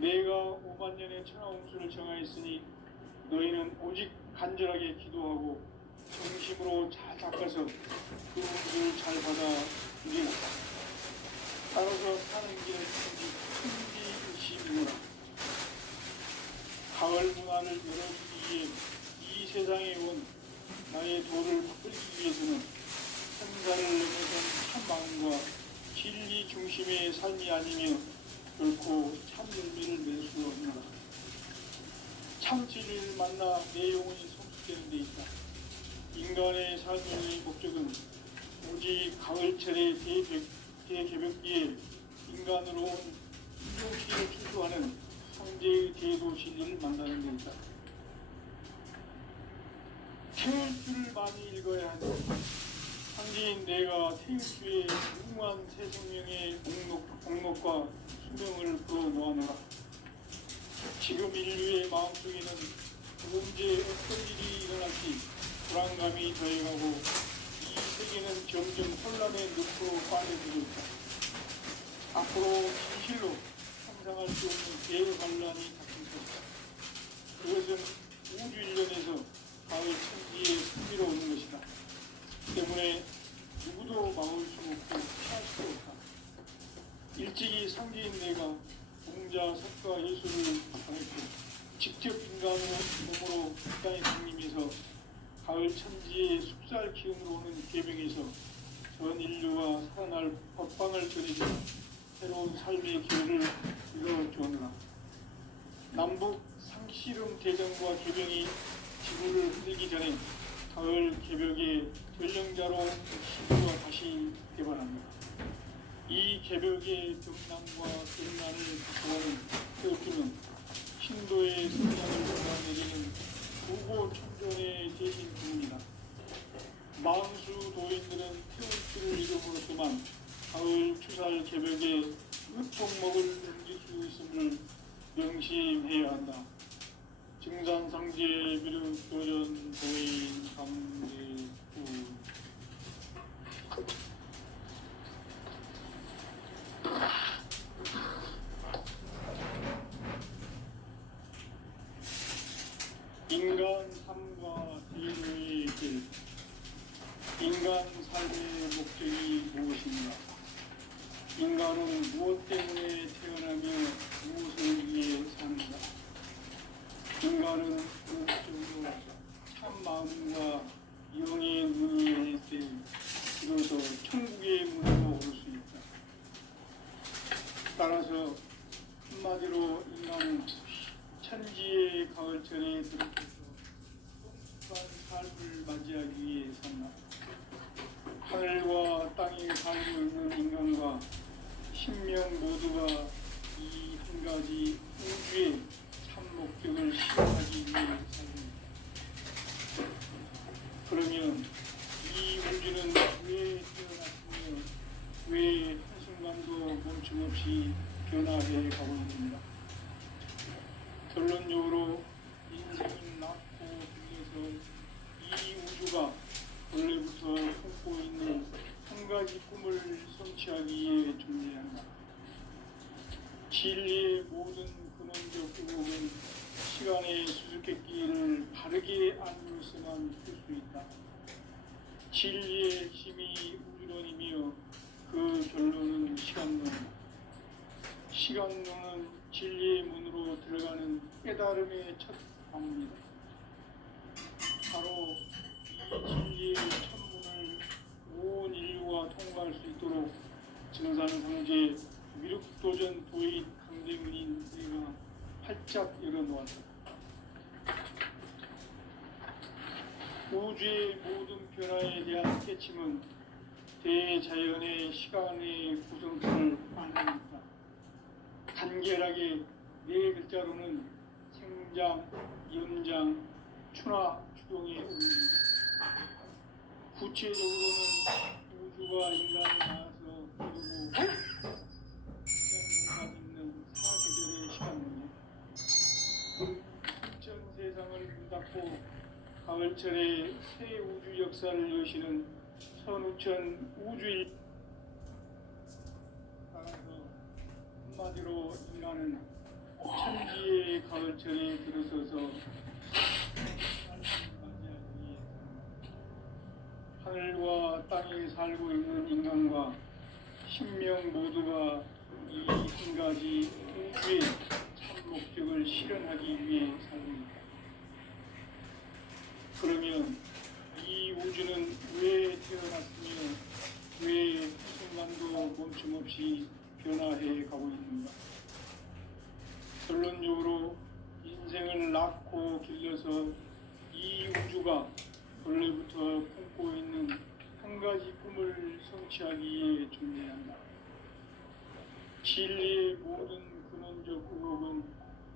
내가 5만 년의 천하홍수를 정하였으니 너희는 오직 간절하게 기도하고 정심으로 잘 닦아서 그 홍수를 잘 받아 누리라. 따라서 사는 길을 천지의심이노라. 가을 문화를 열어주기 위해 이 세상에 온 나의 도를 바꾸기 위해서는 천사를 넘어선 참 마음과 진리 중심의 삶이 아니며 결코 참 열매를 낼 수 없노라. 참 진리를 만나 내 영혼이 성숙되는 데 있다. 인간의 삶의 목적은 오직 가을철의 대개벽기에 인간으로 온 인종시를 추수하는 황제의 대도 진리를 만나는 데 있다. 태일주를 많이 읽어야 하니 황제인 내가 태일주의 무궁한 새 생명의 목록과 수명을 풀어놓아노라. 지금 인류의 마음속에는 언제 어떤 일이 일어날지 불안감이 더해가고 이 세계는 점점 혼란의 늪으로 빠져들고 있다. 앞으로 진실로 상상할 수 없는 대환란이 닥칠 것이다. 그것은 우주 일련에서 가을 천지의 승리로 오는 것이다. 때문에 누구도 막을 수 없고 피할 수 없다. 일찍이 상제인 내가 공자, 석가, 예수를 당했고 직접 인간의 몸으로 이 땅에 강림해서 가을 천지의 숲살 기운으로 오는 계명에서 전 인류와 살아날 법방을 전해주며 새로운 삶의 기회를 이뤄주었노라. 남북 상씨름 대전과 개병이 지구를 흔들기 전에 가을 개벽의 전령자로 신부가 다시 개발합니다. 이 개벽의 병남과 병난을 바꿔가는 태극기는 신도의 성장을 몰아내리는 무고 천존의 대신 주문이다. 만수 도인들은 태극기를 잃어버렸지만 가을 추살 개벽에 흙종목을 넘길 수 있음을 명심해야 한다. 증산상제 미륵도전 도인 감대구. 인간 삶과 인류의 길. 인간 삶의 목적이 무엇인가? 인간은 무엇 때문에 태어나며 무엇을 위해 사는가? 인간은 그것으로 참 마음과 영의 눈이 열릴 때 비로소 천국의 문으로 오를 수 있다. 따라서 한마디로 인간은 천지의 가을철에 들어서서 성숙한 삶을 맞이하기 위해 산다. 하늘과 땅에 살고 있는 인간과 신명 모두가 이 한 가지 우주의 참 목적을 실현하기 위해 삽니다. 그러면 이 우주는 왜 태어났으며 왜 한순간도 멈춤없이 변화해 가고 있는가? 결론적으로 인생이 낳고 들려서 이 우주가 원래부터 품고 있는 한 가지 꿈을 성취하기 위해 존재한다. 진리의 모든 근원적 의혹은 시간의 수수께끼를 바르게 알면서만 풀 수 있다. 진리의 힘이 우주론이며 그 결론은 시간론이다. 시간론은 진리의 문으로 들어가는 깨달음의 첫 방문이다. 바로 이 진리의 천문을 온 인류가 통과할 수 있도록 증산상제 미륵도전 도인 강대문인 내가 활짝 열어놓았다. 우주의 모든 변화에 대한 깨침은 대자연의 시간의 구성체를 반영했다. 간결하게 네 글자로는 생장, 연장, 추나, 추동의 의미입니다. 구체적으로는 우주가 인간을 낳아서 이루고 인간만 있는 사계절의 시간입니다. 전 세상을 문 닫고 가을철에 새 우주 역사를 여시는 선우천 우주일. 따라서 한마디로 인간은 천지의 가을철에 들어서서 하늘과 땅에 살고 있는 인간과 신명 모두가 이 한 가지 우주의 참 목적을 실현하기 위해 삽니다. 그러면 이 우주는 왜 태어났으며 왜 한순간도 멈춤없이 변화해 가고 있는가? 결론적으로 인생을 낳고 길러서 이 우주가 원래부터 품고 있는 한 가지 꿈을 성취하기 위해 존재한다. 진리의 모든 근원적 의혹은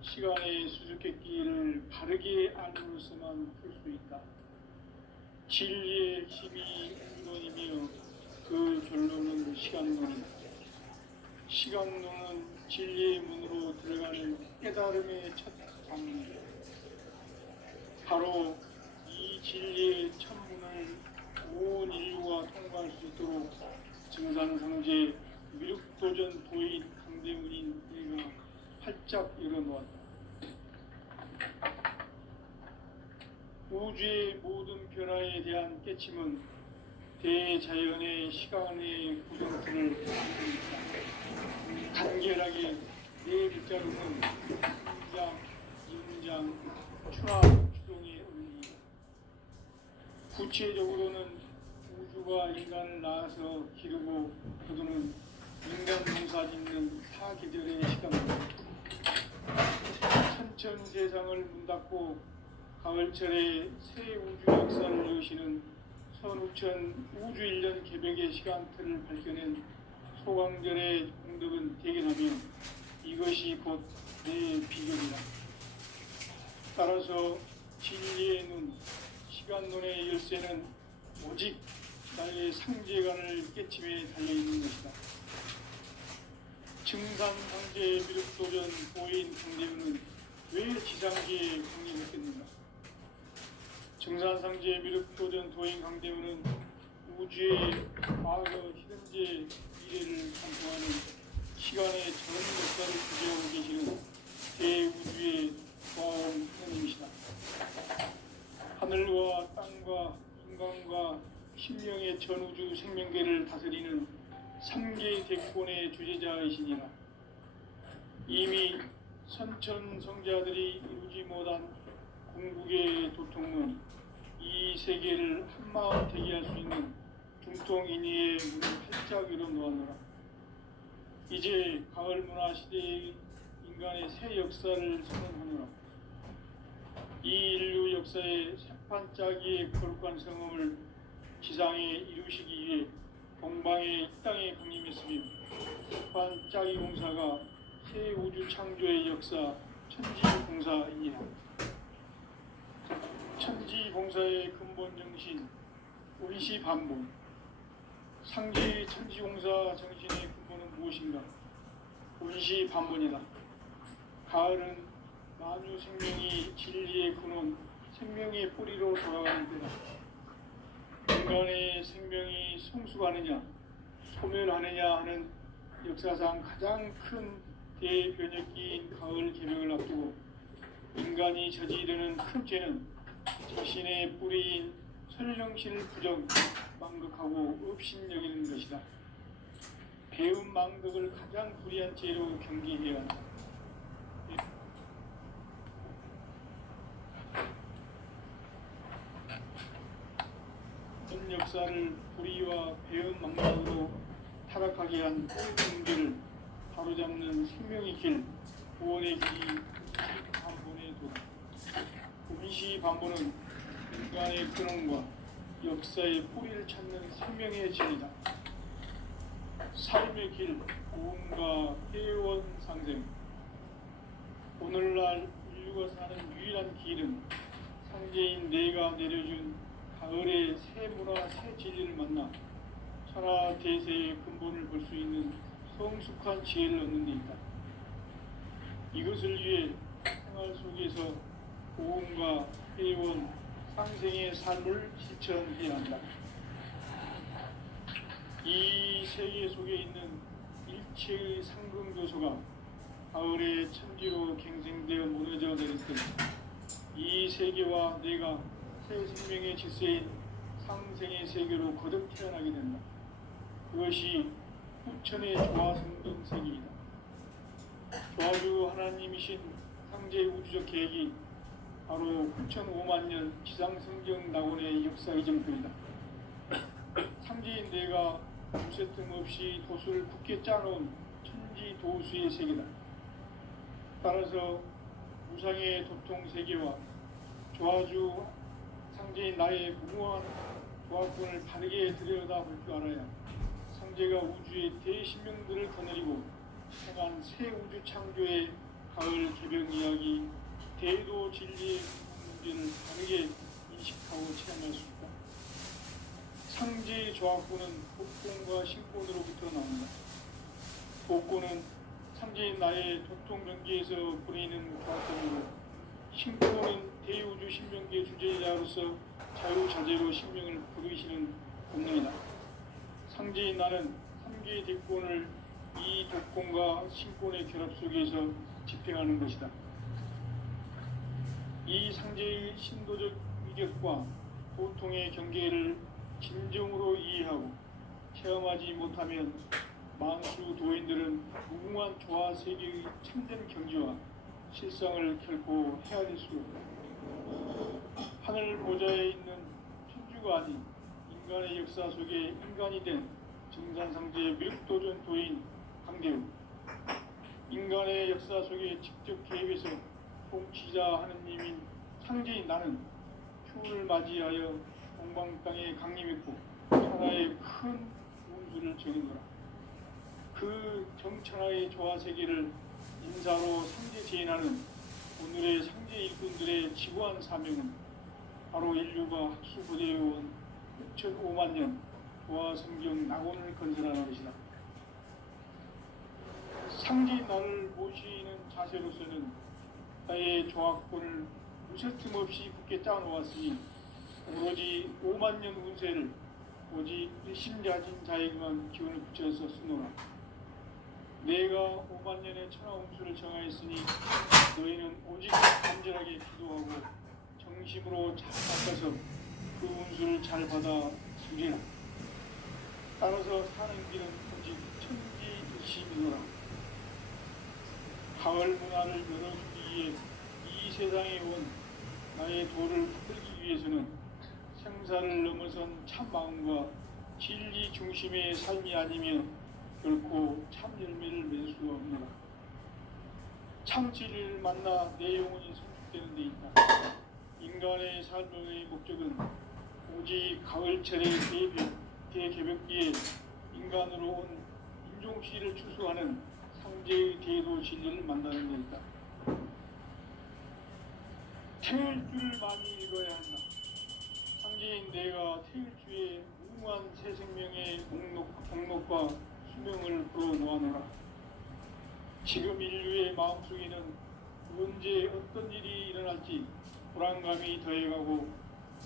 시간의 수수께끼를 바르게 알므로서만 풀 수 있다. 진리의 힘이 우론이며 그 결론은 시간론이다. 시간론은 진리의 문으로 들어가는 깨달음의 첫 방문이다. 바로 이 진리의 천문을 온 인류가 통과할 수 있도록 증산상제 미륵도전 도인 강대문인 내가 활짝 열어놓았다. 우주의 모든 변화에 대한 깨침은 대자연의 시간의 구정틀을 만듭니다. 간결하게 네 글자로는 인장, 인장, 추락, 추동의 의미입니다. 구체적으로는 우주가 인간을 낳아서 기르고 거두는 인간 농사 짓는 사계절의 시간입니다. 천천 세상을 문 닫고 가을철에 새 우주 역사를 여시는 선우천 우주 1년 개벽의 시간틀을 밝혀낸 소강절의 공덕은 대견하며 이것이 곧 내 비결이다. 따라서 진리의 눈, 시간론의 열쇠는 오직 나의 상제관을 깨침에 달려있는 것이다. 증산상제 미륵도전 보인 강대문은 왜 지상계에 강림했겠는가? 증산상제 미륵도전 도인 강대문은 우주의 과거, 현재, 미래를 관통하는 시간의 전 역사를 주재하고 계시는 대우주의 과원 하나님이시다. 하늘과 땅과 인간과 신명의 전우주 생명계를 다스리는 3개 대권의 주제자이시니라. 이미 선천성자들이 이루지 못한 궁극의 도통은 이 세계를 한마음 되게 할 수 있는 중통인의의 문을 활짝 열어놓았노라. 이제 가을 문화 시대의 인간의 새 역사를 선언하노라. 이 인류 역사의 새판짜기의 거룩한 성음을 지상에 이루시기 위해 동방의 이 땅에 강림했으며 새판짜기 공사가 새 우주 창조의 역사 천지공사이니라. 천지공사의 근본 정신 원시반본. 상제의 천지공사 정신의 근본은 무엇인가? 원시반본이다. 가을은 만유 생명이 진리의 근원, 생명의 뿌리로 돌아가는 때다. 인간의 생명이 성숙하느냐, 소멸하느냐 하는 역사상 가장 큰 대변혁기인 가을 개명을 앞두고 인간이 저지르는 큰 죄는 자신의 뿌리인 설령신을 부정, 망극하고 업신여기는 것이다. 배운 망극을 가장 불의한 죄로 경계해야 한다. 전 역사를 불의와 배운 망각으로 타락하게 한 문제를 바로잡는 생명의 길, 구원의 길이 반본의 도다. 원시반본은 인간의 근원과 역사의 뿌리를 찾는 생명의 진이다. 삶의 길, 고음과 회원 상생. 오늘날 인류가 사는 유일한 길은 상제인 내가 내려준 가을의 새 문화, 새 진리를 만나 천하 대세의 근본을 볼 수 있는 성숙한 지혜를 얻는 데 있다. 이것을 위해 생활 속에서 고음과 회원, 상생의 삶을 실천해야 한다. 이 세계 속에 있는 일체의 상승 요소가 가을의 천지로 갱생 것들, 이 세계와 내가 새 생명의 질서인 상생의 세계로 거듭 태어나게 된다. 그것이 후천의 조화성경 세계이다. 조화주 하나님이신 상제의 우주적 계획이 바로 후천 5만 년 지상성경 낙원의 역사 이정표이다. 상제인 내가 무쇠 틈 없이 도수를 굳게 짜놓은 천지 도수의 세계다. 따라서 무상의 도통 세계와 조화주 상제인 나의 무모한 조합권을 바르게 들여다볼 줄 알아야 상제가 우주의 대신명들을 거느리고 행한 새 우주 창조의 가을 개병 이야기, 대도 진리의 문제를 바르게 인식하고 체험할 수 있다. 상제의 조합권은 복권과 신권으로부터 나온다. 복권은 상제인 나의 도통 경계에서 보내는 조합권이고, 신권은 대우주 신명계 주제자로서 자유자재로 신명을 부르시는 본능이다. 상제인 나는 3개의 대권을 이 독권과 신권의 결합 속에서 집행하는 것이다. 이 상제의 신도적 위격과 보통의 경계를 진정으로 이해하고 체험하지 못하면 만수 도인들은 무궁한 조화 세계의 참된 경지와 실상을 결코 헤아릴 수 없다. 하늘 보좌에 있는 천주가 아닌 인간의 역사 속에 인간이 된 정산상제의 미륵도전 도인 강대우, 인간의 역사 속에 직접 개입해서 통치자 하느님인 상제인 나는 휴를 맞이하여 동방 땅에 강림했고 천하의 큰 운수를 정인노라. 그 정천하의 조화 세계를 인사로 상제 제인하는 오늘의 상제 일꾼들의 지구한 사명은 바로 인류가 학수부대해온 6,5만 년 조화 성경 낙원을 건설하는 것이다. 상제인 나를 모시는 자세로서는 나의 조합권을 무쇠틈 없이 굳게 짜놓았으니 오로지 5만 년 운세를 오직 일심자진 자에게만 기운을 붙여서 쓰노라. 내가 5만 년의 천하 운수를 정하였으니 너희는 오직 간절하게 기도하고 정심으로 잘 닦아서 그 운수를 잘 받아 주리라. 따라서 사는 길은 오직 천지일심이노라. 가을 문화를 열어주기 위해 이 세상에 온 나의 도를 붙들기 위해서는 생사를 넘어선 참 마음과 진리 중심의 삶이 아니면 결코 참 열매를 맺을 수가 없노라. 참 진리를 만나 내 영혼이 성숙되는 데 있다. 인간의 삶의 목적은 오직 가을철의 대개벽기에 인간으로 온 인종시를 추수하는 상제의 대도 진리를 만나는 데 있다. 태일 줄을 많이 읽어야 한다. 상제인 내가 태일주의 무궁한 새 생명의 목록과 수명을 풀어놓아노라. 지금 인류의 마음속에는 언제 어떤 일이 일어날지 불안감이 더해가고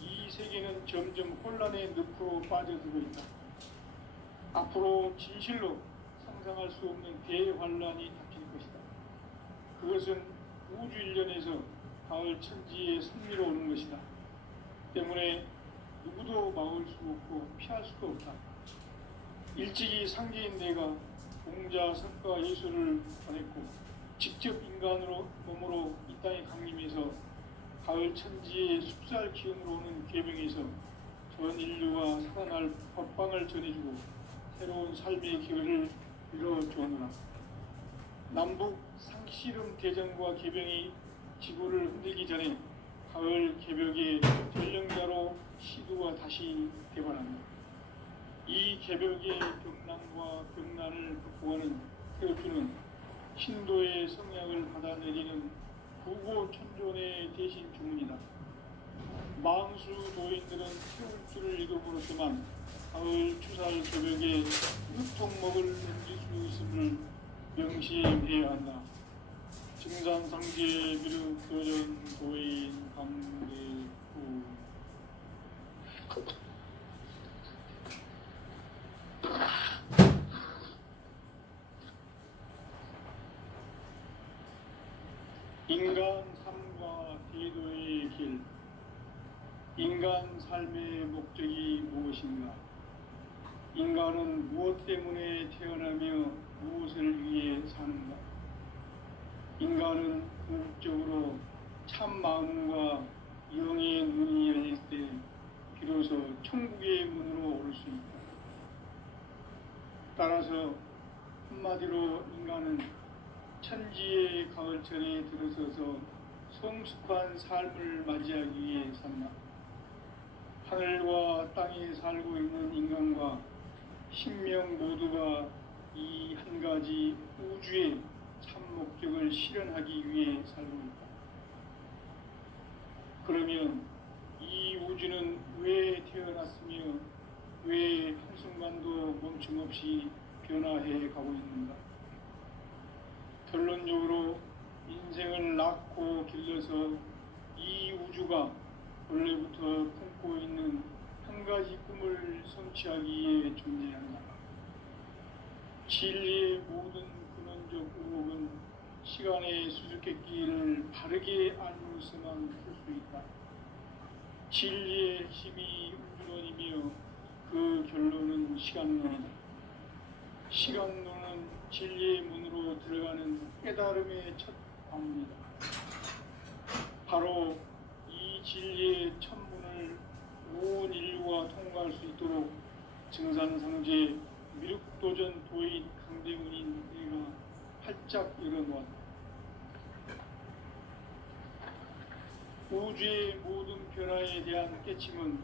이 세계는 점점 혼란의 늪으로 빠져들고 있다. 앞으로 진실로 상상할 수 없는 대환란이 닥칠 것이다. 그것은 우주 일련에서 가을 천지의 승리로 오는 것이다. 때문에 누구도 막을 수 없고 피할 수도 없다. 일찍이 상제인 내가 공자, 석가, 예수를 보냈고 직접 인간으로 몸으로 이 땅에 강림해서 가을 천지의 숲살 기운으로 오는 계명에서 전 인류가 살아날 법방을 전해주고 새로운 삶의 기회를 이뤄주었노라. 남북 상씨름 대전과 개병이 지구를 흔들기 전에 가을 개벽의 전령자로 시두가 다시 개발한다. 이 개벽의 벽난과 벽난을 극복하는 태우주는 신도의 성약을 받아내리는 구고천존의 대신 주문이다. 망수 도인들은 태울주를 읽어보았지만 가을 추살 개벽에 유통목을 넘길 수 있음을 명시해야 한다. 증산상제 미륵도전 도인 강대구 인간 삶과 대도의 길, 인간 삶의 목적이 무엇인가? 인간은 무엇 때문에 태어나며 무엇을 위해 사는가? 인간은 궁극적으로 참 마음과 영의 눈이 열릴 때 비로소 천국의 문으로 올 수 있다. 따라서 한마디로 인간은 천지의 가을철에 들어서서 성숙한 삶을 맞이하기 위해 산다. 하늘과 땅에 살고 있는 인간과 신명 모두가 이 한 가지 우주의 참 목적을 실현하기 위해 살고 있다. 그러면 이 우주는 왜 태어났으며 왜 한순간도 멈춤없이 변화해 가고 있는가? 결론적으로 인생을 낳고 길러서 이 우주가 원래부터 품고 있는 한 가지 꿈을 성취하기 위해 존재한다. 진리의 모든 근원적 의혹은 시간의 수수께끼를 바르게 알면서만 풀 수 있다. 진리의 핵심이 우주론이며 그 결론은 시간론이다. 시간론은 진리의 문으로 들어가는 깨달음의 첫 방문이다. 바로 이 진리의 첫 문을 온 인류가 통과할 수 있도록 증산상제 미륵도전 도인 강대문인 내가 활짝 열어놓았다. 우주의 모든 변화에 대한 깨침은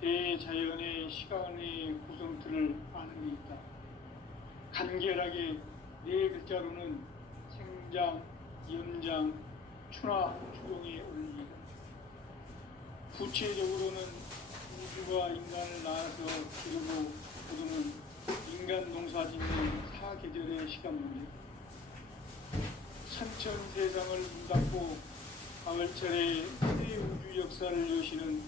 대자연의 시간의 구성틀을 아는 데 있다. 간결하게 네 글자로는 생장, 연장, 추나 추동의 원리이다. 구체적으로는 우주가 인간을 낳아서 기르고 거두는 인간 농사 짓는 사계절의 시간 문제, 천천 세상을 문 닫고 가을철에 새 우주 역사를 여시는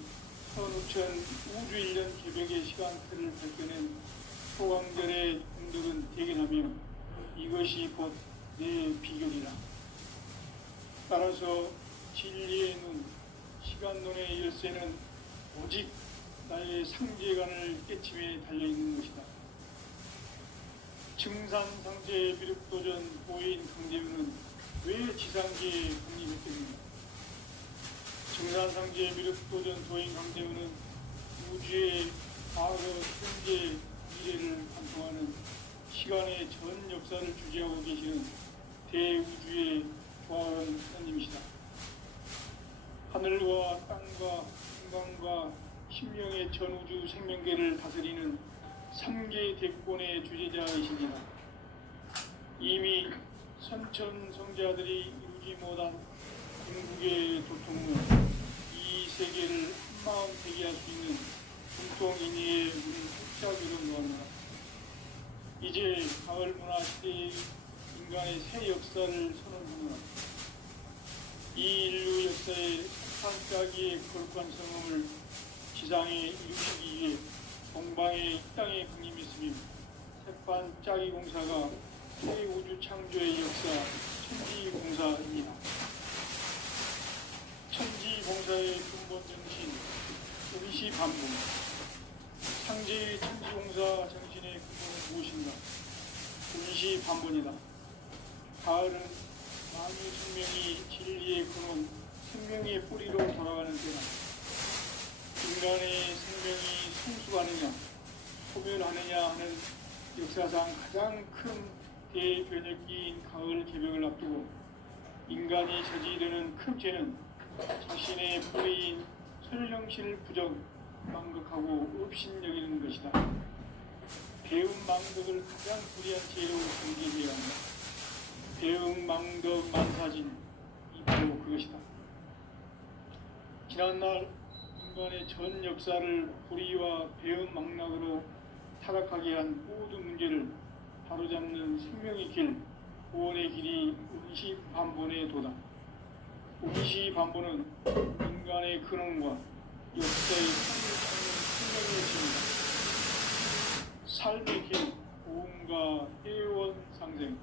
선우천 우주 1년 개벽의 시간틀을 밝혀낸 소강절의 공들은 대견하며 이것이 곧 내 비결이라. 따라서 진리의 눈, 시간론의 열쇠는 오직 나의 상제관을 깨침에 달려있는 것이다. 증산상제 미륵도전 보인 강제윤은 왜 지상계에 국립했겠는가? 증산상제 미륵도전 도인 강제윤은 우주의 과거, 현재, 미래를 관통하는 시간의 전 역사를 주재하고 계시는 대우주의 조화원 선님이시다. 하늘과 땅과 인간과 신명의 전우주 생명계를 다스리는 3개 대권의 주제자이십니다. 이미 선천성자들이 이루지 못한 궁극의 도통으로 이 세계를 한마음 대기할 수 있는 중통인의의 문을 활짝 열어놓았노라. 이제 가을 문화 시대의 인간의 새 역사를 선언하노라. 이 인류 역사의 산짜기의 거룩한 성음을 지상에 이루기 위해 동방의 이 땅에 강림했으며 새판 짜기 공사가 새 우주 창조의 역사 천지공사입니다. 천지공사의 근본 정신 의시반복. 상제의 천지공사 정신의 근본은 무엇인가? 의시반복이다. 가을은 만유 생명이 진리의 근원, 생명의 뿌리로 돌아가는 때다. 인간의 생명이 성숙하느냐, 소멸하느냐 하는 역사상 가장 큰 대변혁기인 가을 개벽을 앞두고 인간이 저지르는 큰 죄는 자신의 뿌리인 설령실 부정, 망극하고 업신여기는 것이다. 배움 망덕을 가장 불의한 죄로 경계해야 한다. 배움 망덕 만사진, 이 바로 그것이다. 지난날 인간의 전 역사를 불의와 배움 망락으로 타락하게 한 모든 문제를 바로잡는 생명의 길, 구원의 길이 의시반본의 도다. 의시반본은 인간의 근원과 역사의 삶을 찾는 생명의 길이다. 삶의 길, 고음과 해원 상생.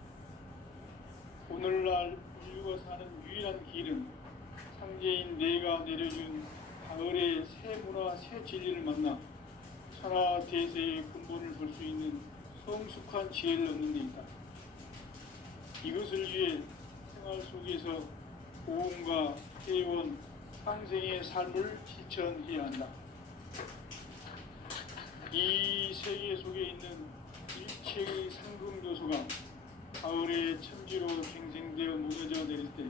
오늘날 인류가 사는 유일한 길은 상제인 내가 내려준 가을의 새 문화, 새 진리를 만나 천하 대세의 근본을 볼 수 있는 성숙한 지혜를 얻는 데 있다. 이것을 위해 생활 속에서 고음과 회원, 상생의 삶을 실천해야 한다. 이 세계 속에 있는 일체의 상금교소가 가을의 천지로 갱생되어 무너져 내릴 때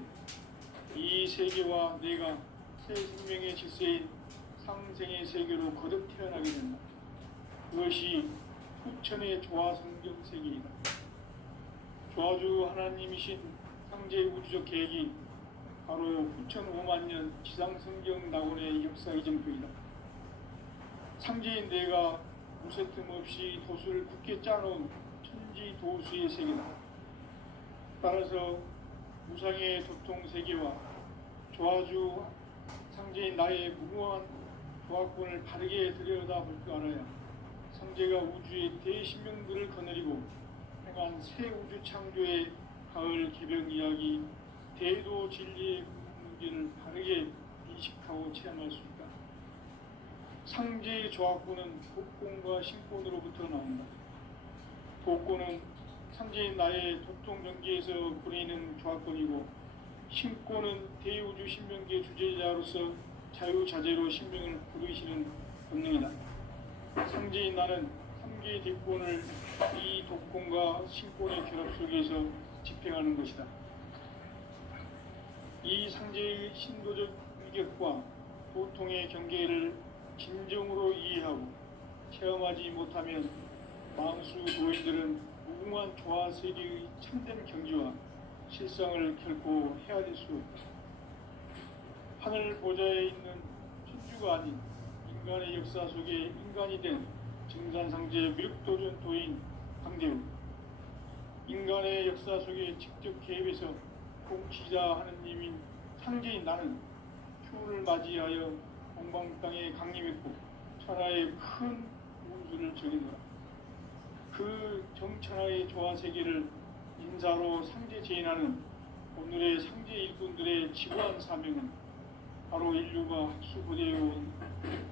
이 세계와 내가 새 생명의 질서인 상생의 세계로 거듭 태어나게 된다. 그것이 후천의 조화 성경 세계이다. 조화주 하나님이신 상제 우주적 계획이 바로 후천 5만 년 지상성경 낙원의 역사 이정표이다. 상제인 내가 무쇠틈 없이 도수를 굳게 짜놓은 천지 도수의 세계다. 따라서 무상의 도통 세계와 조화주 상제인 나의 무궁한 조화권을 바르게 들여다볼 줄 알아야 상제가 우주의 대신명들을 거느리고 행한 새 우주 창조의 가을 개벽 이야기, 대도 진리의 문제를 바르게 인식하고 체험할 수 있다. 상제의 조화권은 복권과 신권으로부터 나온다. 복권은 상제인 나의 도통 경계에서 보내는 조화권이고, 신권은 대우주 신명계 주제자로서 자유자재로 신명을 부르시는 본능이다. 상제인 나는 3개의 대권을 이 독권과 신권의 결합 속에서 집행하는 것이다. 이 상제의 신도적 위격과 도통의 경계를 진정으로 이해하고 체험하지 못하면 망수 도인들은 무궁한 조화 세계의 참된 경지와 실상을 결코 헤아릴 수 없다. 하늘 보좌에 있는 천주가 아닌 인간의 역사 속에 인간이 된 증산상제 미륵도전 도인 강대우, 인간의 역사 속에 직접 개입해서 공치자 하느님인 상제인 나는 휴를 맞이하여 공방 땅에 강림했고 천하의 큰 운수를 정해놓아 그 정천하의 조화 세계를 인사로 상제 제인하는 오늘의 상제 일꾼들의 지구한 사명은 바로 인류가 학수고대해온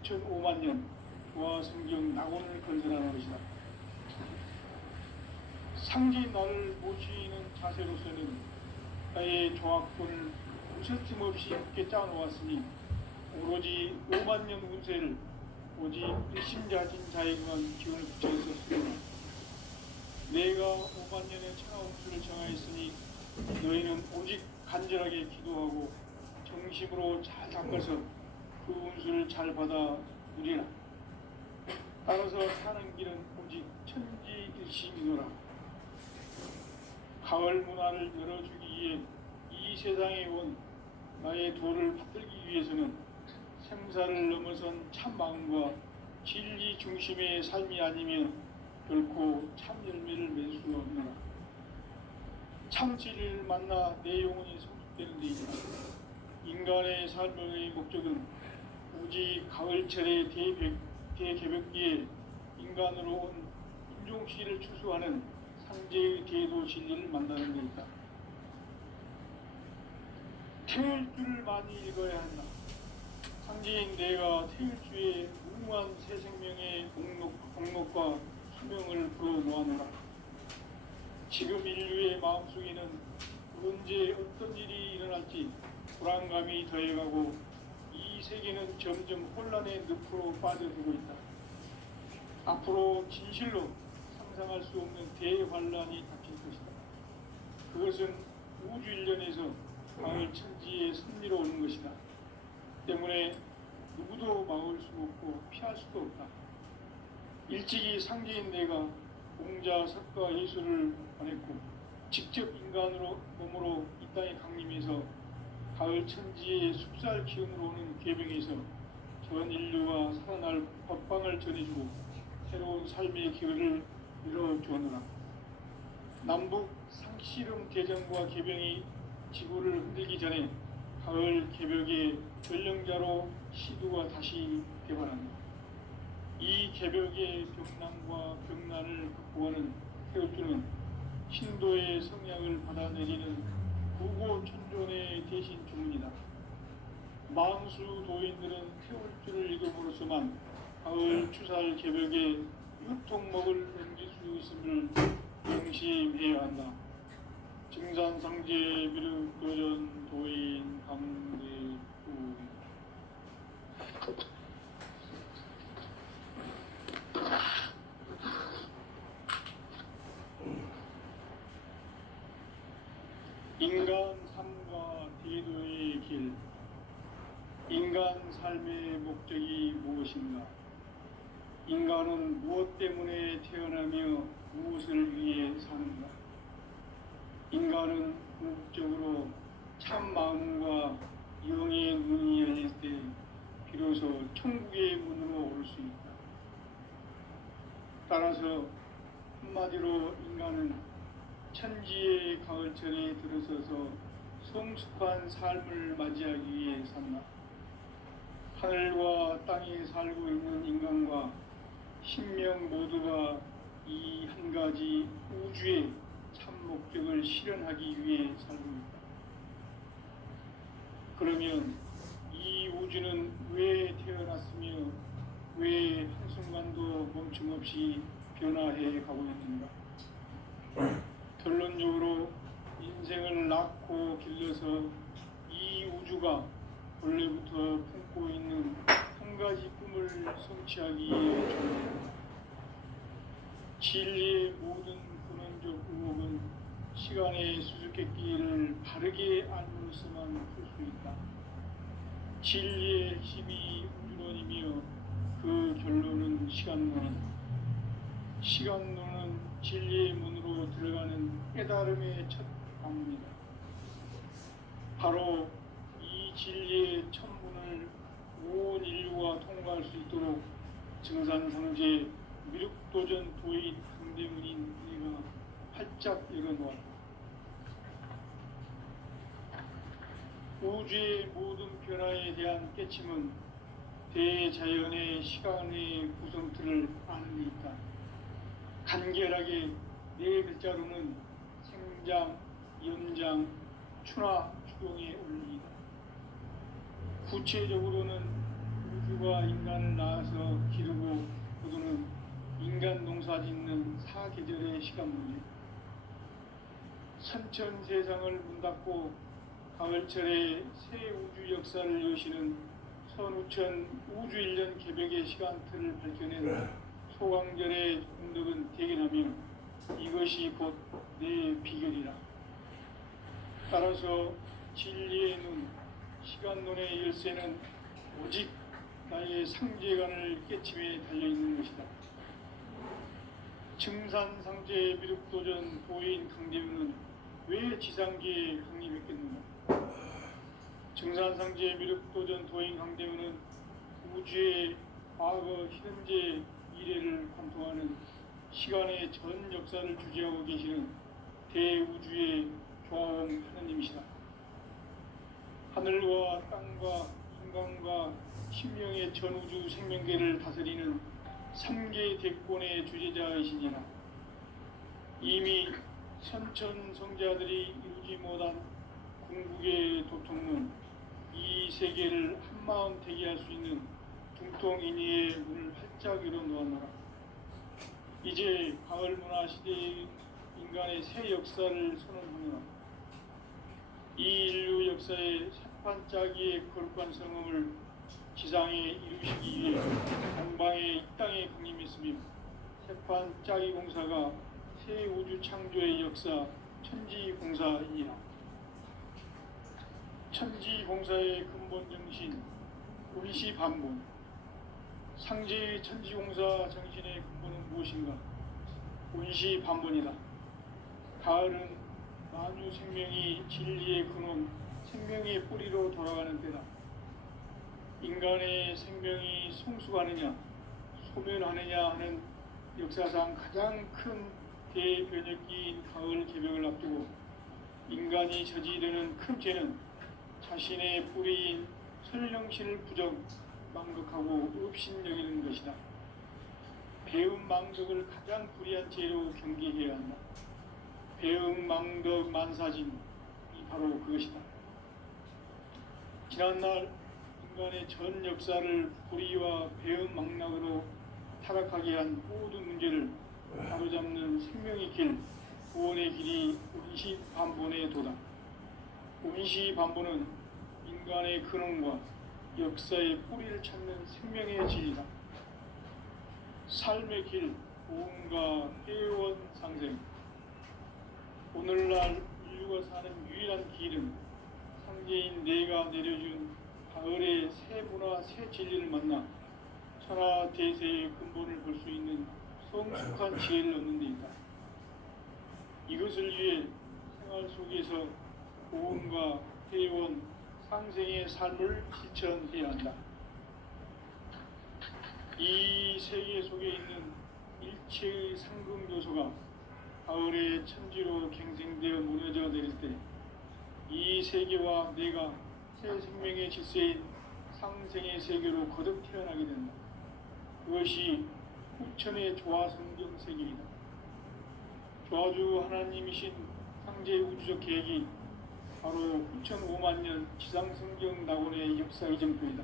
6,5만 년 조화 성경 낙원을 건설하는 것이다. 상제인 나를 모시는 자세로서는 나의 조화권을 무쇠틈 없이 함께 짜놓았으니 오로지 5만 년 운세를 오직 일심자진 자에게만 기운을 붙여서 쓰노라. 내가 5만 년의 천하 운수를 정하였으니 너희는 오직 간절하게 기도하고 정심으로 잘 닦아서 그 운수를 잘 받아 누리라. 따라서 사는 길은 오직 천지일심이노라. 가을 문화를 열어주기 위해 이 세상에 온 나의 도를 받들기 위해서는 생사를 넘어선 참 마음과 진리 중심의 삶이 아니면 결코 참 열매를 맺을 수 없노라. 참 진리를 만나 내 영혼이 성숙되는 데이다. 인간의 삶의 목적은 오직 가을철의 대개벽기에 인간으로 온 인종시를 추수하는 상제의 대도 진리를 만나는 데 있다. 태일 줄을 많이 읽어야 한다. 상제인 내가 태일주의 무궁한 새 생명의 목록과 수명을 불어놓아노라. 지금 인류의 마음속에는 언제 어떤 일이 일어날지 불안감이 더해가고 이 세계는 점점 혼란의 늪으로 빠져들고 있다. 앞으로 진실로 상상할 수 없는 대환란이 닥칠 것이다. 그것은 우주 일련에서 가을 천지의 섭리로 오는 것이다. 때문에 누구도 막을 수 없고 피할 수도 없다. 일찍이 상제인 내가 공자, 석가, 예수를 보냈고 직접 인간으로 몸으로 이 땅에 강림해서 가을 천지의 숲살 기운으로 오는 계병에서 전 인류가 살아날 법방을 전해주고 새로운 삶의 기회를 열어주었노라. 남북 상씨름 대전과 계병이 지구를 흔들기 전에 가을 개벽의 전령자로 시두가 다시 개발한다. 이 개벽의 병난과 병난을 극복하는 태울주는 신도의 성향을 받아내리는 부고천존의 대신 주문이다. 망수 도인들은 태울줄을 읽음으로써만 가을 추살 개벽에 유통목을 넘길 수 있음을 명심해야 한다. 증산상제 미륵도전 도인 강대구. 인간 삶과 대도의 길. 인간 삶의 목적이 무엇인가? 인간은 무엇 때문에 태어나며 무엇을 위해 사는가? 인간은 궁극적으로 참 마음과 영의 눈이 열릴 때 비로소 천국의 문으로 올 수 있다. 따라서 한마디로 인간은 천지의 가을철에 들어서서 성숙한 삶을 맞이하기 위해 산다. 하늘과 땅에 살고 있는 인간과 신명 모두가 이 한 가지 우주의 참 목적을 실현하기 위해 살고 있다. 그러면 이 우주는 왜 태어났으며 왜 한순간도 멈춤없이 변화해 가고 있는가? 결론적으로 인생을 낳고 길러서 이 우주가 원래부터 품고 있는 한 가지 꿈을 성취하기 위해 존재한다. 진리의 모든 근원적 의혹은 시간의 수수께끼를 바르게 알므로서만 풀 수 있다. 진리의 핵심이 우주론이며 그 결론은 시간론이다. 시간론은 진리의 문으로 들어가는 깨달음의 첫 방문이다. 바로 이 진리의 천문을 온 인류가 통과할 수 있도록 증산상제 미륵도전 도인 강대문인 우리가 활짝 열어놓았다. 우주의 모든 변화에 대한 깨침은 대자연의 시간의 구성틀을 아는 데 있다. 간결하게 네 글자로는 생장, 연장, 추나 추동의 원리이다. 구체적으로는 우주가 인간을 낳아서 기르고 거두는 인간 농사 짓는 사계절의 시간문이다. 선천 세상을 문 닫고 가을철에 새 우주 역사를 여시는 선우천 우주 1년 개벽의 시간틀을 밝혀낸 소강절의 공덕은 대견하며 이것이 곧 내 비결이라. 따라서 진리의 눈, 시간론의 열쇠는 오직 나의 상제관을 깨침에 달려있는 것이다. 증산상제 미륵도전 도인 강대문은 왜 지상계에 확립했겠는가? 증산상제 미륵도전 도인 강대문은 우주의 과거, 현재, 미래를 관통하는 시간의 전 역사를 주재하고 계시는 대우주의 조화원 하느님이시다. 하늘과 땅과 인간과 신명의 전우주 생명계를 다스리는 3계 대권의 주재자이시니라. 이미 선천 성자들이 이루지 못한 궁극의 도통문, 이 세계를 한마음 되게 할 수 있는 중통인의의 문을 활짝 열어놓았노라. 이제 가을 문화 시대의 인간의 새 역사를 선언하노라. 이 인류 역사의 새판짜기의 거룩한 성음을 지상에 이루시기 위해 동방의 이 땅에 강림했으며 새판짜기 공사가 새 우주 창조의 역사 천지공사이니라. 천지공사의 근본 정신 운시반본. 상제의 천지공사 정신의 근본은 무엇인가? 운시반본이다. 가을은 만유 생명이 진리의 근원, 생명의 뿌리로 돌아가는 때다. 인간의 생명이 성숙하느냐, 소멸하느냐 하는 역사상 가장 큰 대변혁기인 가을 개벽을 앞두고 인간이 저지르는 큰 죄는 자신의 뿌리인 설령신을 부정, 망극하고 업신여기는 것이다. 배음 망덕을 가장 불의한 죄로 경계해야 한다. 배음 망덕 만사진, 이 바로 그것이다. 지난날 인간의 전 역사를 불의와 배은망락으로 타락하게 한 모든 문제를 바로잡는 생명의 길, 구원의 길이 운시반본에 도다. 운시반본은 인간의 근원과 역사의 뿌리를 찾는 생명의 진리다. 삶의 길, 보험과 회원상생. 오늘날 인류가 사는 유일한 길은 상제인 내가 내려준 가을의 새 문화, 새 진리를 만나 천하 대세의 근본을 볼 수 있는 성숙한 지혜를 얻는 데 있다. 이것을 위해 생활 속에서 보험과 회원, 상생의 삶을 실천해야 한다. 이 세계 속에 있는 일체의 상금 요소가 가을의 천지로 갱생되어 무너져 내릴 때 이 세계와 내가 새 생명의 질서인 상생의 세계로 거듭 태어나게 된다. 그것이 후천의 조화성경 세계이다. 조화주 하나님이신 상제 우주적 계획이 바로 후천 5만 년 지상성경 낙원의 역사 이정표이다.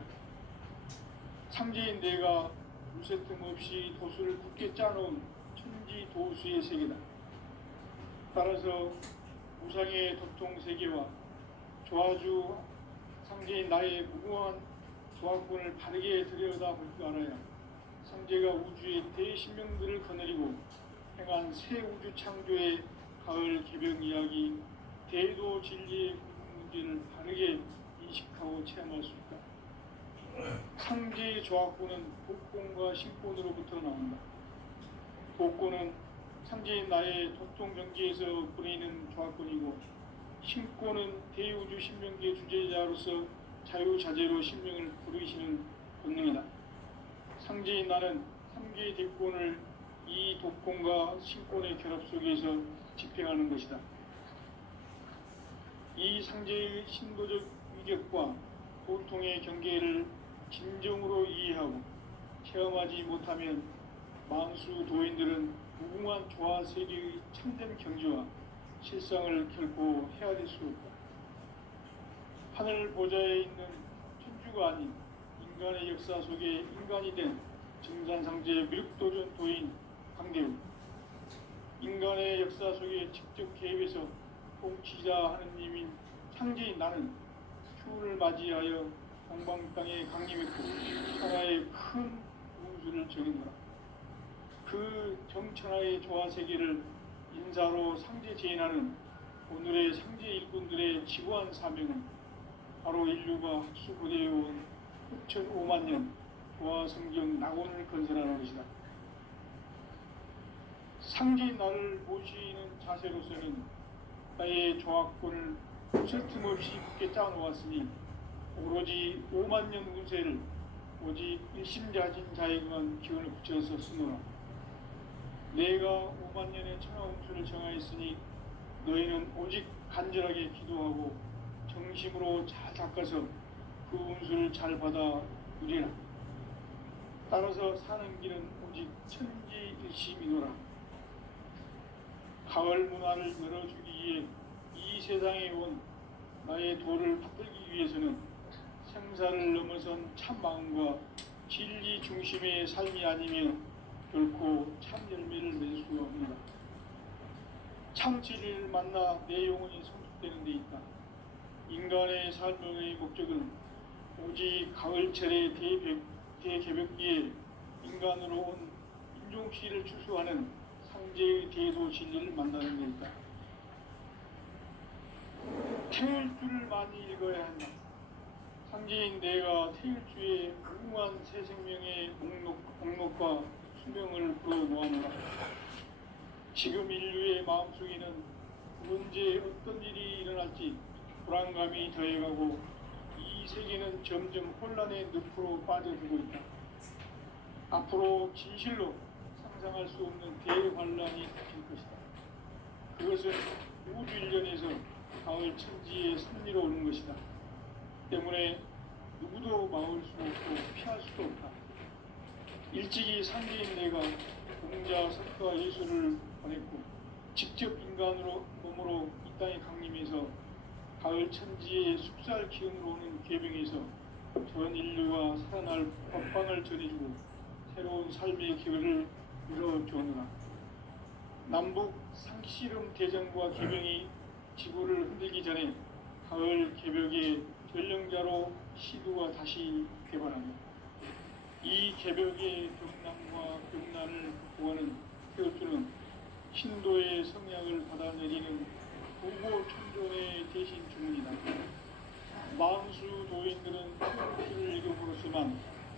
상제인 내가 무쇠틈 없이 도수를 굳게 짜놓은 천지 도수의 세계다. 따라서 무상의 도통 세계와 조화주 상제인 나의 무궁한 조화권을 바르게 들여다볼 줄 알아야 상제가 우주의 대신명들을 거느리고 행한 새 우주 창조의 가을 개병 이야기, 대도 진리의 문제를 바르게 인식하고 체험할 수 있다. 상제의 조화권은 복권과 신권으로부터 나온다. 복권은 상제인 나의 도통 경계에서 부리는 조화권이고, 신권은 대우주 신명기의 주제자로서 자유자재로 신명을 부르시는 본능이다. 상제인 나는 3개의 대권을 이 독권과 신권의 결합 속에서 집행하는 것이다. 이 상제의 신도적 위격과 도통의 경계를 진정으로 이해하고 체험하지 못하면 만수 도인들은 무궁한 조화 세계의 참된 경지와 실상을 결코 헤아릴 수 없다. 하늘 보좌에 있는 천주가 아닌 인간의 역사 속에 인간이 된 증산상제 미륵도전 도인 강대우, 인간의 역사 속에 직접 개입해서 통치자 하느님인 상제인 나는 추운을 맞이하여 동방 땅에 강림했고 천하의 큰 운수를 정했노라. 그 정천하의 조화 세계를 인사로 상제 제인하는 오늘의 상제 일꾼들의 지구한 사명은 바로 인류가 학수고대해온 후천 5만 년 조화 성경 낙원을 건설하는 것이다. 상제인 나를 모시는 자세로서는 나의 조화권을 쉴 틈 없이 굳게 짜놓았으니 오로지 5만 년 운세를 오직 일심자진 자에게만 기운을 붙여서 쓰노라. 내가 5만 년의 천하 운수를 정하였으니 너희는 오직 간절하게 기도하고 정심으로 잘 닦아서 그 운수를 잘 받아 누리라. 따라서 사는 길은 오직 천지일심이노라. 가을 문화를 열어주기 위해 이 세상에 온 나의 도를 받들기 위해서는 생사를 넘어선 참 마음과 진리 중심의 삶이 아니면 결코 참 열매를 낼 수 없노라. 참 진리를 만나 내 영혼이 성숙되는 데 있다. 인간의 삶의 목적은 오직 가을철의 대개벽기에 인간으로 온 인종시를 추수하는 상제의 대도 진리를 만나는 데 있다. 태일주를 많이 읽어야 한다. 상제인 내가 태일주의 무궁한 새 생명의 목록과 수명을 불어놓아노라. 지금 인류의 마음속에는 언제 어떤 일이 일어날지 불안감이 더해가고 이 세계는 점점 혼란의 늪으로 빠져들고 있다. 앞으로 진실로 상상할 수 없는 대환란이 닥칠 것이다. 그것은 우주 일련에서 가을 천지에 선미로 오는 것이다. 때문에 누구도 막을 수 없고 피할 수도 없다. 일찍이 상제인 내가 공자, 석가, 예수를 보냈고 직접 인간으로 몸으로 이 땅에 강림해서 가을 천지의 숲살 기운으로 오는 계병에서 전 인류가 살아날 법방을 전해주고 새로운 삶의 기회를 이뤄주느라. 남북 상씨름 대전과 계병이 지구를 흔들기 전에 가을 개벽의 전령자로 시두가 다시 개발합니다. 이 개벽의 병난과 병난을 극복하는 태울주는 신도의 성향을 받아내리는 부모 천존의 대신 주문이다. 만수 도인들은 태울주를 이름으로서만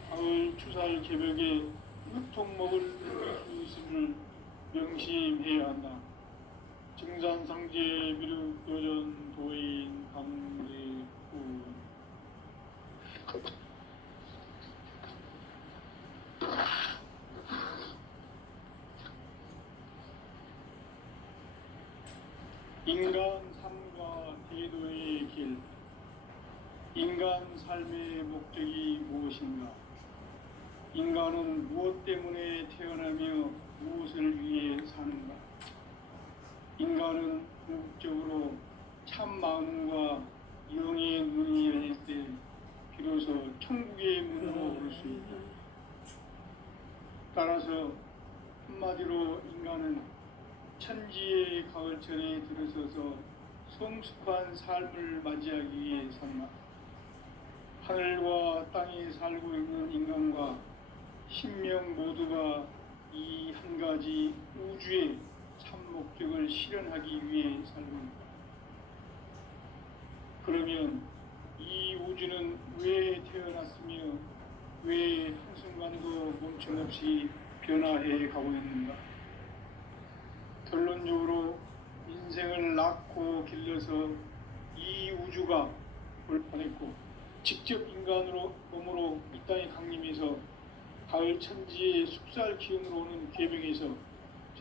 가을 추살 개벽의 으통먹을 이길 수 있음을 명심해야 한다. 증산상제 미륵 요전 도인 강대구. 인간 삶과 대도의 길. 인간 삶의 목적이 무엇인가? 인간은 무엇 때문에 태어나며 무엇을 위해 사는가? 인간은 궁극적으로 참 마음과 영의 눈이 열릴 때 비로소 천국의 문으로 오를 수 있다. 따라서 한마디로 인간은 천지의 가을철에 들어서서 성숙한 삶을 맞이하기 위해 산다. 하늘과 땅에 살고 있는 인간과 신명 모두가 이 한 가지 우주의 참 목적을 실현하기 위해 살고 있다. 그러면 이 우주는 왜 태어났으며 왜 한순간도 멈춤없이 변화해 가고 있는가? 결론적으로 인생을 낳고 길러서 이 우주가 불판했고 직접 인간으로 몸으로 이 땅에 강림해서 가을 천지의 숲살 기운으로 오는 계병에서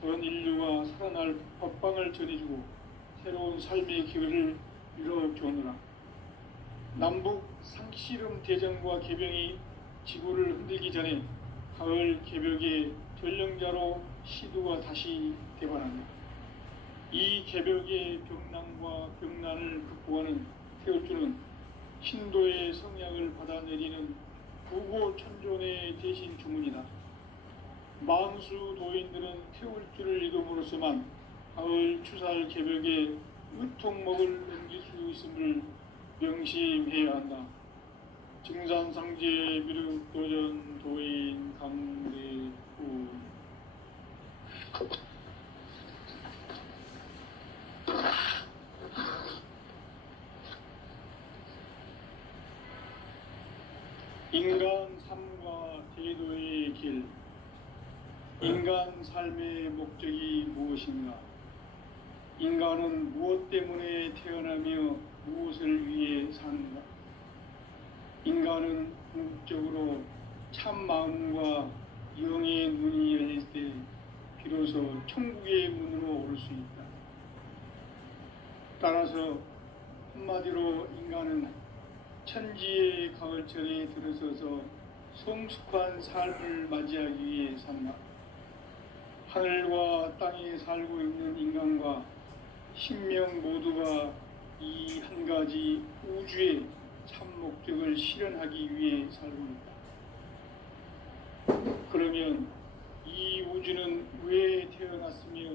전 인류가 살아날 법방을 전해주고 새로운 삶의 기회를 이뤄주느라. 남북 상씨름 대전과 계병이 지구를 흔들기 전에 가을 개벽의 전령자로 시두가 다시 개발한다. 이 개벽의 병난과 병난을 극복하는 태울주는 신도의 성향을 받아내리는 부고 천존의 대신 주문이다. 만수 도인들은 태울주를 이름으로서만 가을 추살 개벽의 으통먹을 넘길 수 있음을 명심해야 한다. 증산상제 미륵 요전 도인 강대구. 인간 삶과 대도의 길. 인간 삶의 목적이 무엇인가? 인간은 무엇 때문에 태어나며 무엇을 위해 사는가? 인간은 궁극적으로 참 마음과 영의 눈이 열릴 때 비로소 천국의 문으로 오를 수 있다. 따라서 한마디로 인간은 천지의 가을철에 들어서서 성숙한 삶을 맞이하기 위해 산다. 하늘과 땅에 살고 있는 인간과 신명 모두가 이 한 가지 우주의 참 목적을 실현하기 위해 살고 있다. 그러면 이 우주는 왜 태어났으며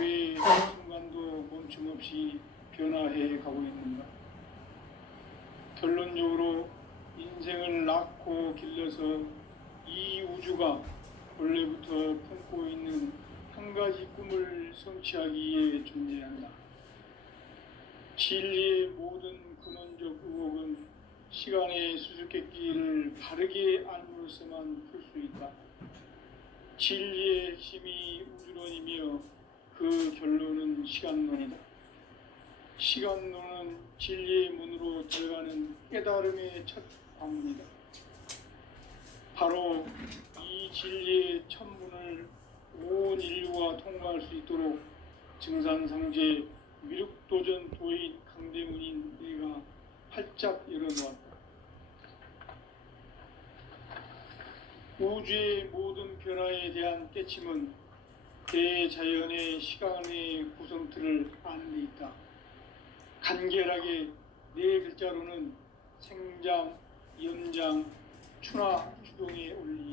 왜 한순간도 멈춤없이 변화해 가고 있는가? 결론적으로 인생을 낳고 길러서 이 우주가 원래부터 품고 있는 한 가지 꿈을 성취하기 위해 존재한다. 진리의 모든 근원적 의혹은 시간의 수수께끼를 바르게 알므로서만 풀 수 있다. 진리의 핵심이 우주론이며 그 결론은 시간론이다. 시간론은 진리의 문으로 들어가는 깨달음의 첫 관문이다. 바로 이 진리의 첫 문을 온 인류가 통과할 수 있도록 증산상제 미륵도전 도인 강대문인 내가 활짝 열어놓았다. 우주의 모든 변화에 대한 깨침은 대자연의 시간의 구성틀을 아는 데 있다. 간결하게 네 글자로는 생장, 연장, 추나 추동에 올리